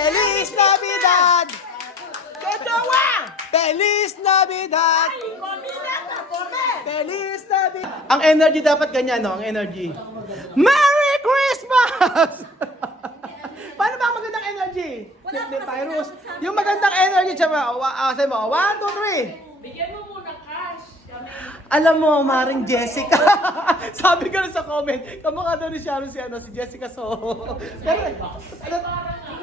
Feliz Navidad! Feliz Navidad! Feliz Navidad! Ang energy dapat ganyan, no? Ang energy. Merry Christmas! Paano ba ang magandang energy? Hindi, Pyrus. Yung magandang energy, tsaka, say mo, 1, 2, 3. Bigyan mo muna cash. Alam mo, Maring Jessica. Sabi ka rin sa comment, kamukha daw ni Sharon si Jessica So.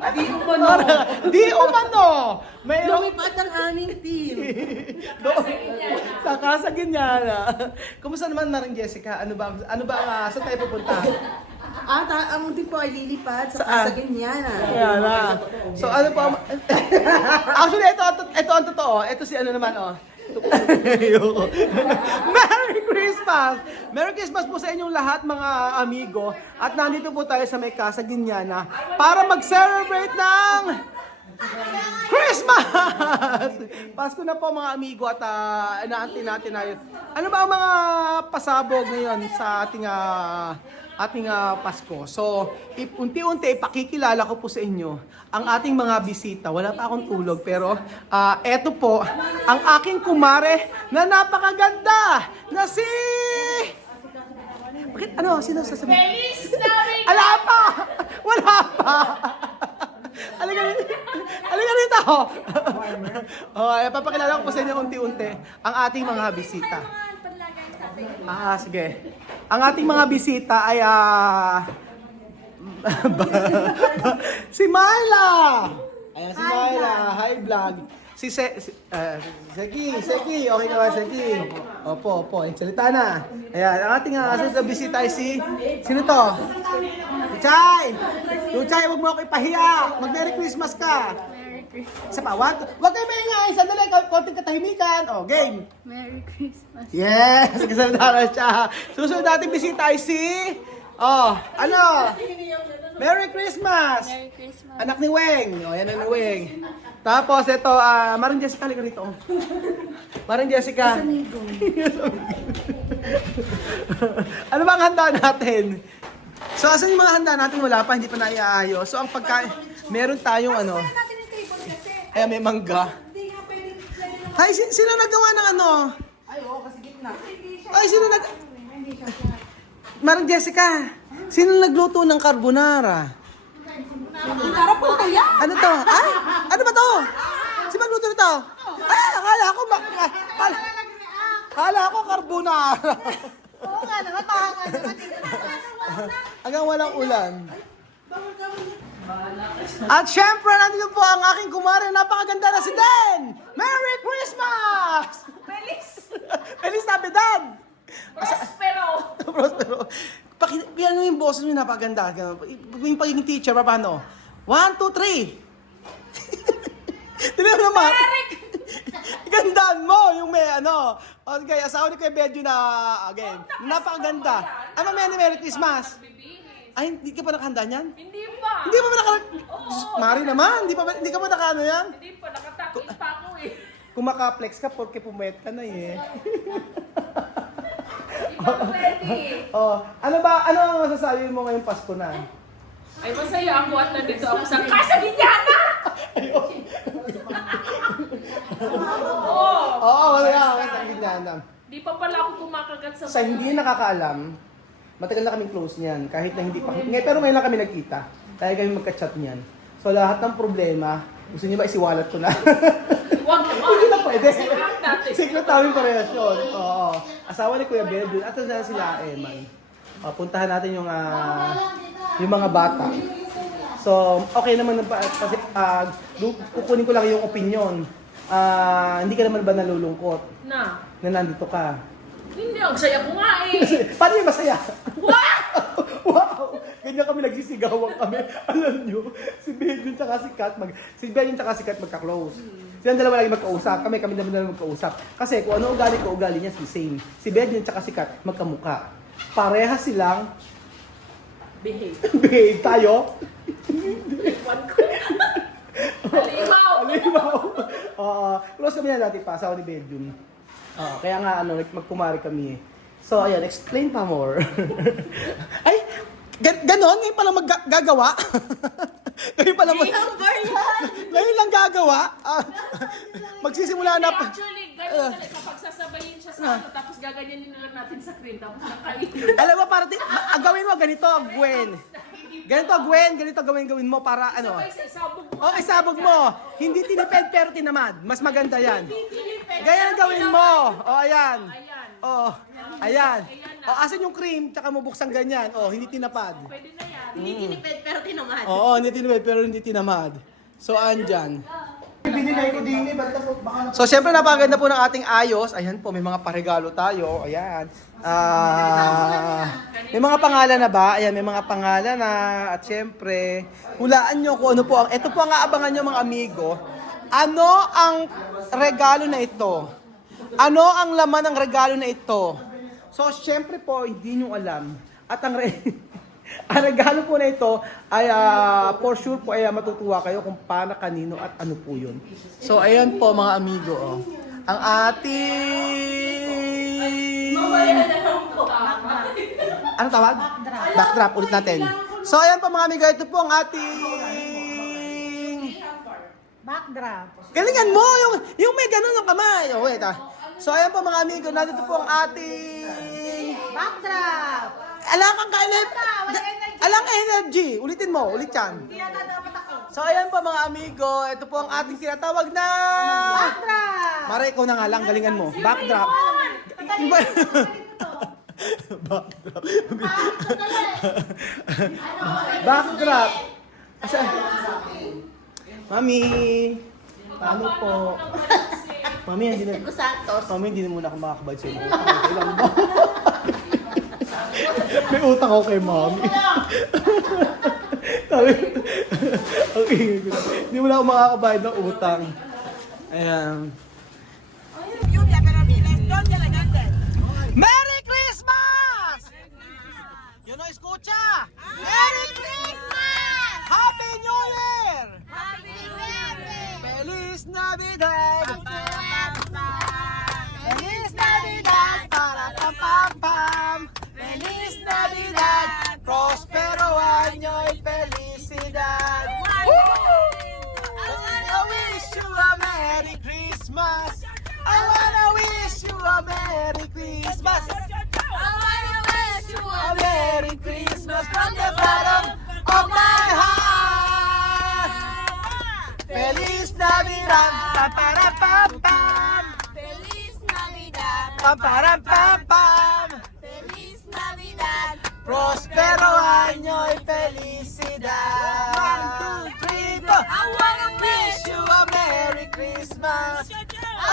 Di umano. Di umano. Mayroong Lumipad ang aming team. sa Kasaginyana. Kumusta naman, Maring Jessica? Ano ba saan tayo pupunta? Ang team po ay lilipad sa Saan? Kasaganyan. Kaya na. So ano pa? Actually, ito ang totoo. Ito si ano naman, oh. Merry Christmas! Merry Christmas po sa inyong lahat, mga amigo. At nandito po tayo sa may Kasaginyana para mag-celebrate ng Christmas! Pasko na po, mga amigo, at inaantay natin na yun. Ano ba ang mga pasabog ngayon sa ating Pasko? So, unti-unti ipakikilala ko po sa inyo ang ating mga bisita. Wala pa akong tulog, pero eto po ang aking kumare na napakaganda na si... Bakit? Ano? Sino sasabihin? Feliz Navidad! Wala pa! Wala pa! Halika rito! Papakilala ko po sa inyo unti-unti ang ating mga bisita. Sige. Ang ating mga bisita ay si Myla! Ayan, si Myla. Hi, vlog. Si Seki. Okay ka ba, Seki? Opo. Salita na. Ayan, ang ating sa bisita ay sino to? Luchay! Luchay, huwag mo ako ipahiya. Mag-Merry Christmas ka. Isa pa, wag kayo maingay. Sandali, konting katahimikan. Game. Merry Christmas. Yes! Nagsasalita na siya. Susunod natin bisita ay Merry Christmas! Merry Christmas. Anak ni Weng. Yan ang ni Weng. Tapos ito, Maring Jessica, halika rito. Maring Jessica. Ano ba ang handa natin? So, asan yung mga handa natin? Wala pa, hindi pa naiaayos. So, ang pagkain, meron tayong may mangga. Hi, sino nagawa ng Ay, oo, kasi gitna. Ay, sino Maring Jessica, sino nagluto ng carbonara? Tara po ko yan! Ano to? Ano ba to? Sino magluto nito? Akala ko carbonara. Oo nga naman, baka nga naman. Hanggang walang ulan. At syempre, nandito po ang aking kumare. Napakaganda na si Den! Merry Christmas! Feliz Navidad! Prospero. Ano yung boses mo, napakaganda. Yung pagiging teacher, paano? 1, 2, 3. Tinan mo naman. Gandaan mo yung may Okay, asawa ni Kuya Bedyo na again. Napakaganda. Ano Merry Christmas? Ay, hindi ka pa nakahanda niyan? Hindi pa. Hindi pa Mari naman, hindi ka pa nakano yan? Hindi pa. Nakatakit pa ako eh. Kung maka-flex ka, porque pumayat ka na eh. Hindi pa ako ready. Ano ang masasabi mo ngayong Pasko na? Ay, masaya ako at nandito ako sa Kasaginyana! Oo, wala ka sa Ginyana. Di pa pala ako kumakagat sa... Sa hindi nakakaalam, matagal na kaming close niyan, kahit na hindi pa. Pero ngayon lang kami nagkita, kaya kami magka-chat niyan. So lahat ng problema, gusto niyo ba isiwalat ko na? Huwag naman. Hindi na pwede. Secret natin. Secret namin parehasyon. Oo. Asawa ni Kuya Bedun, at na sila Eman. Puntahan natin yung mga bata. So, okay naman kasi kukunin ko lang yung opinion. Hindi ka naman ba nalulungkot Na? na nandito ka? Hindi, ang saya ko nga eh. Paano yung masaya? Wow! Wow! Ganyan kami nagsisigawan kami. Alam nyo, si Bedun tsaka si Kat magka-close. Silang dalawa lagi magkausap. Kami naman magkausap. Kasi kung ano ugali ko, ugali niya same. Si Bedun tsaka si Kat magkamuka. Pareha silang Behave. behave tayo. One ko. Alimaw! Close kami na dati pa, asawa ni Bedun. Kaya nga magkumari kami. So ayan, explain pa more. Ay, ganon? Ngayon palang maggagawa? Ngayon pala mo. Ngayon lang gagawa. Magsisimula na pa. Actually, ganun talaga. Kapag sasabayin siya sa ano, tapos gaganyanin na lang natin sa cream, tapos nakainin. Alam mo, para gawin mo ganito, Gwen. Ganito, Gwen. Ganito gawin mo para ano. Sabay sa isabog mo. Oh, isabog mo. Hindi tinipid pero tinamad. Mas maganda yan. Ganyan ang gawin mo. Oh, ayan. Ayan. Oh, ayan. Oh, asan yung cream? Tsaka mo buksan ganyan. Oh, hindi tinapad. Pwede na yan. Hindi tinipid pero tinamad. Oo, hindi tinipid pero hindi tinamad. So, andyan. So, syempre napakaganda po ng ating ayos. Ayan po, may mga paregalo tayo. Ayan. May mga pangalan na ba? Ayan, may mga pangalan na. At syempre, hulaan nyo kung ano po ang... Ito po ang aabangan nyo mga amigo. Ano ang regalo na ito? Ano ang laman ng regalo na ito? So, syempre po, hindi nyo alam. At ang regalo po na ito ay for sure po ay matutuwa kayo kung paano, kanino at ano po yun. So, ayan po mga amigo. Oh. Ang ating... Ano tawag? Backdrop. Ulit natin. So, ayan po mga amigo. Ito po ang ating... Backdrop. Galingan mo! Yung may ganun ng kamay. Oh, wait So, ayan po mga amigo. Nandito po ang ating... Backdrop. Alang kang Alang ka energy. Ulitin mo. Ulit yan. Hindi na dapat ako. So, ayan po mga amigo. Ito po ang ating tinatawag na... Backdrop. Mara, ikaw na nga lang. Galingan mo. Backdrop. Backdrop. Backdrop. Asa? Mami. Paano po? Mami, hindi na... Mami, hindi na muna ako makakabad sa inyo. Okay lang ba? May utang ako kay Mami. Okay. Hindi mo na ako makakabayad ng utang. Ayan. Merry Christmas! Yun o, escucha! Merry Christmas! Happy New Year! Feliz Navidad! Feliz Navidad! Para pam pam pam! Feliz Navidad! Prospero año y felicidad! I wanna wish you a Merry Christmas! I wanna wish you a Merry Christmas! A Merry Christmas from the bottom of my heart! Feliz Navidad! Pam-para-pam-pam! Pam-para-pam-pam! Prospero año y felicidad! 1, 2, 3, 4! I wanna wish you a Merry Christmas! I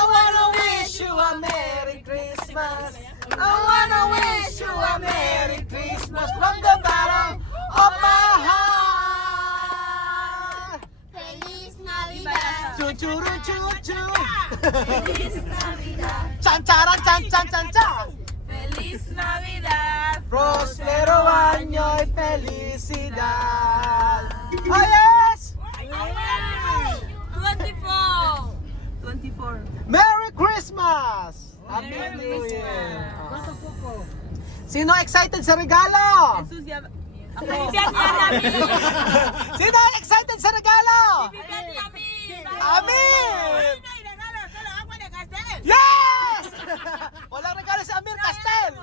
wanna wish you a Merry Christmas! I wanna wish you a Merry Christmas from the bottom of my heart! Chuchuru chuchu! Chan charan chan chan chan chan! Prospero año y felicidad! Oh yes! 24. Merry Christmas! Happy New Year! Sino excited sa regalo? Sino excited sa regalo? Amin! Yes! Walang regalo sa Amir Castel!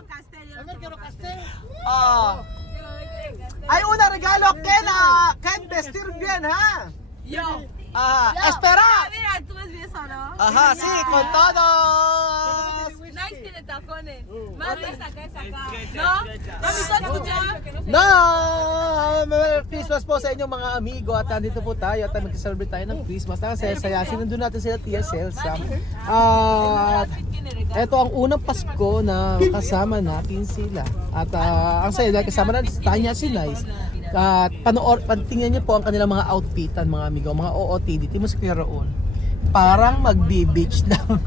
Oh. Ay, una regalo Ken vestir bien, ha? Yo. Espera. Mira, tú ves bien eso, ¿no? Ajá, sí, con todos. Nice tiene tacones. Más de acá es acá. ¿No? Mami, ¿tú escuchas? No! Merry Christmas po sa inyong mga amigo at nandito po tayo at mag-celebrate tayo ng Christmas. Nakasaya-saya. Sinundun natin sila TSL Sam. At ito ang unang Pasko na kasama natin sila. At ang saya dahil kasama natin si Tanya, si Nice. At tingnan niyo po ang kanilang mga outfitan mga amigo, mga OOTD. Timo si Kuya Raul. Parang magbi-beach lang.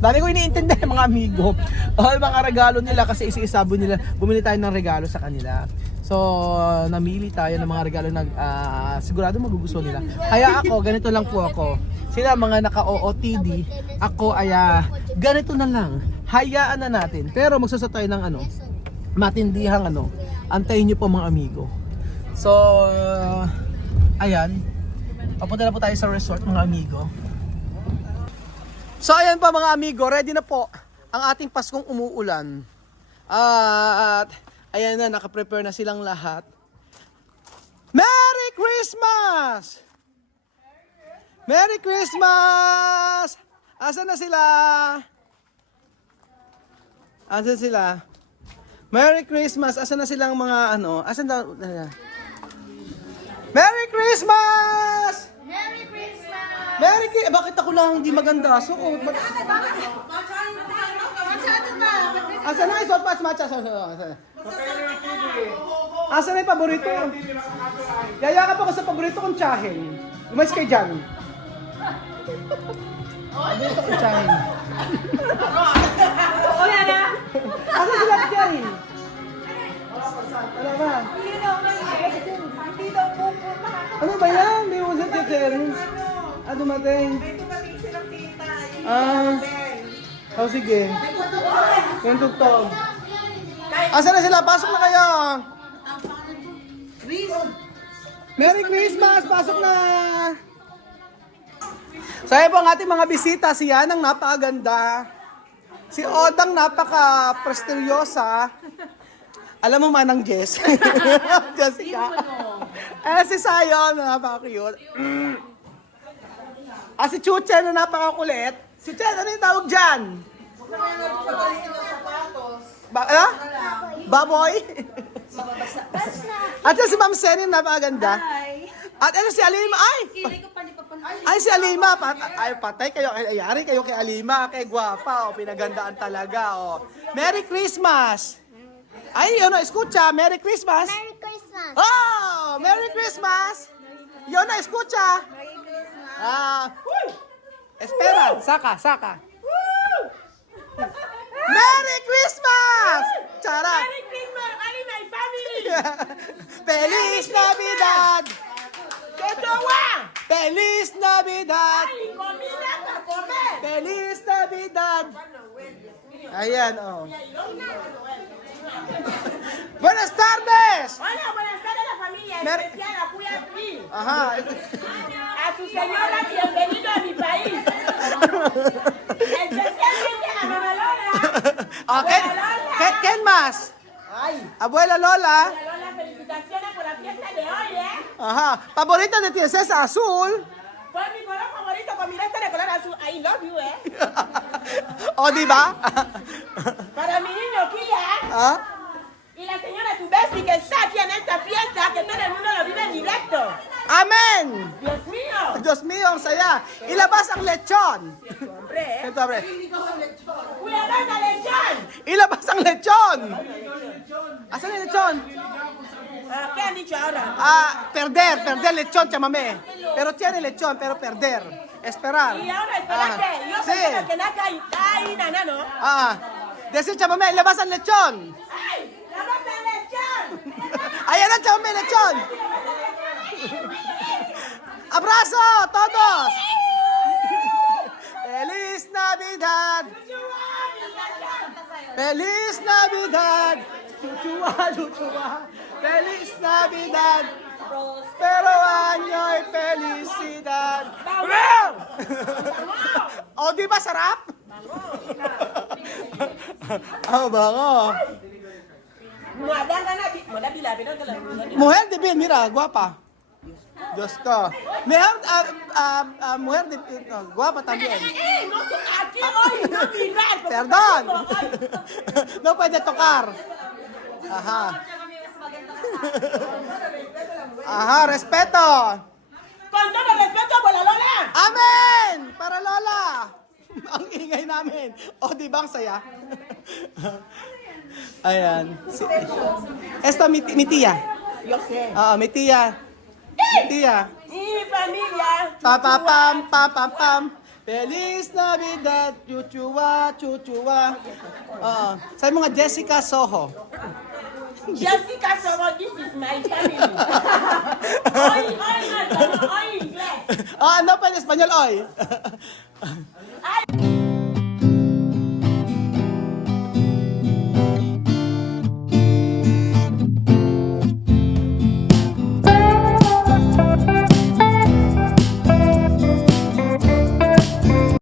Dami ko iniintindi mga amigo. Mga regalo nila kasi isa-isabo nila. Bumili tayo ng regalo sa kanila. So, namili tayo ng mga regalo na sigurado magugustuhan nila. Kaya ako, ganito lang po ako. Sila mga naka-OOTD, ako ay ganito na lang. Hayaan na natin. Pero magsasa tayo ng matindihang antayin nyo po mga amigo. So, Ayan. Papunta na po tayo sa resort mga amigo. So ayan pa mga amigo, ready na po ang ating Paskong umuulan. At ayan na, nakaprepare na silang lahat. Merry Christmas! Merry Christmas! Asan na sila? Asan sila? Merry Christmas! Asan na silang mga ano? Asan daw? Merry Christmas! Merry Christmas! Merry Christmas! Bakit ako lang hindi maganda? Suot. Masyado ba? Asan na? Isuot pa. Matcha. Asan na yung paborito? Yayakap ako sa paborito kong tsahin. Lumayas kayo dyan. Paborito kong tsahin. Wala na? Asan sila tsahin? Wala ba? Hindi daw pupunta. Ano ba yan? Hindi mo sa tsahin. Ah, dumating. Silang tita. Oh, sige. Yung tugtog. Asan na sila? Pasok na kayo. Merry Christmas! Pasok na! So ayun po ang ating mga bisita. Si Yanang napakaganda. Si Odang napaka-presteryosa. Alam mo manang Jess? Jessica. Si Sayon na napaka-cute. Si Chuchen na napaka-kulit. Chuchen, ano yung tawag dyan? Baboy? At yan si Ma'am Senin, napakaganda. At ano si Alima? Ay, si Alima. Ay, patay kayo. Ayari kayo kay Alima. Kay gwapa. Pinagandaan talaga. Merry Christmas! Ay, escucha. Merry Christmas! Merry Christmas! Oh! Merry Christmas! Escucha. Merry Christmas! Espera. Saka. Merry Christmas! Charat! Merry Christmas, Ali, my family! Feliz Navidad! Totowa! Feliz Navidad! Ay, comida para comer! Feliz Navidad! Ayan, Buenas tardes! Hola, buenas tardes a la familia especial, apoya a ti. Ajá. A tu señora, bienvenido a mi país. Especialmente a la mamá Lola. Okay. ¿Quién más? Abuela Lola. Lola, felicitaciones por la fiesta de hoy, ¿eh? Ajá. Favorita de Princesa Azul. Fue mi color favorito con mi veste de color azul. I love you, ¿eh? O, di ba? Para mi niño Kia Ah? y la señora Tubesi que está aquí en esta fiesta, que todo el mundo lo vive en directo. Amen! Dios mío. Diyos mio, ang saya. Ilabas ang lechon. Hombre, ¿eh? Ito, abre. Cuidado, lechón. Ilabas ang lechon. Asan yung lechon? ¿Qué han dicho ahora? Perder lechon, chamame. Pero tiene lechón, pero perder. Esperar. Y ahora, espérate, yo Sí. pensaba que nada hay nada, ¿no? Decir chamame, ilabas ang lechon. ¡Ay! ¡La boca de lechón! Ayan ang chamame, lechon. Abrazo, todos. Feliz Navidad. Feliz Navidad. Chuchuwa. Feliz Navidad. Pero año y felicidad. O, di ba sarap? Bango. Mujer de bien, mira, guapa. Dios ko. Mujer de guapa también. No, aquí hoy no mirar. Perdón. No puede tocar. Ajá, respeto. Con todo respeto por la Lola. Amen! Para Lola. Ang ingay namin. O, di ba ang saya? Ayan. Esta mi tía. Yo sé. Mi tía. Mi tía. Y mi familia. Pam. Feliz Navidad, chuchuwa. Sa mga Jessica Soho. Jessica Sobo, this is my family. Hoy, inglés. Ano pa in Espanyol, oy? Ay.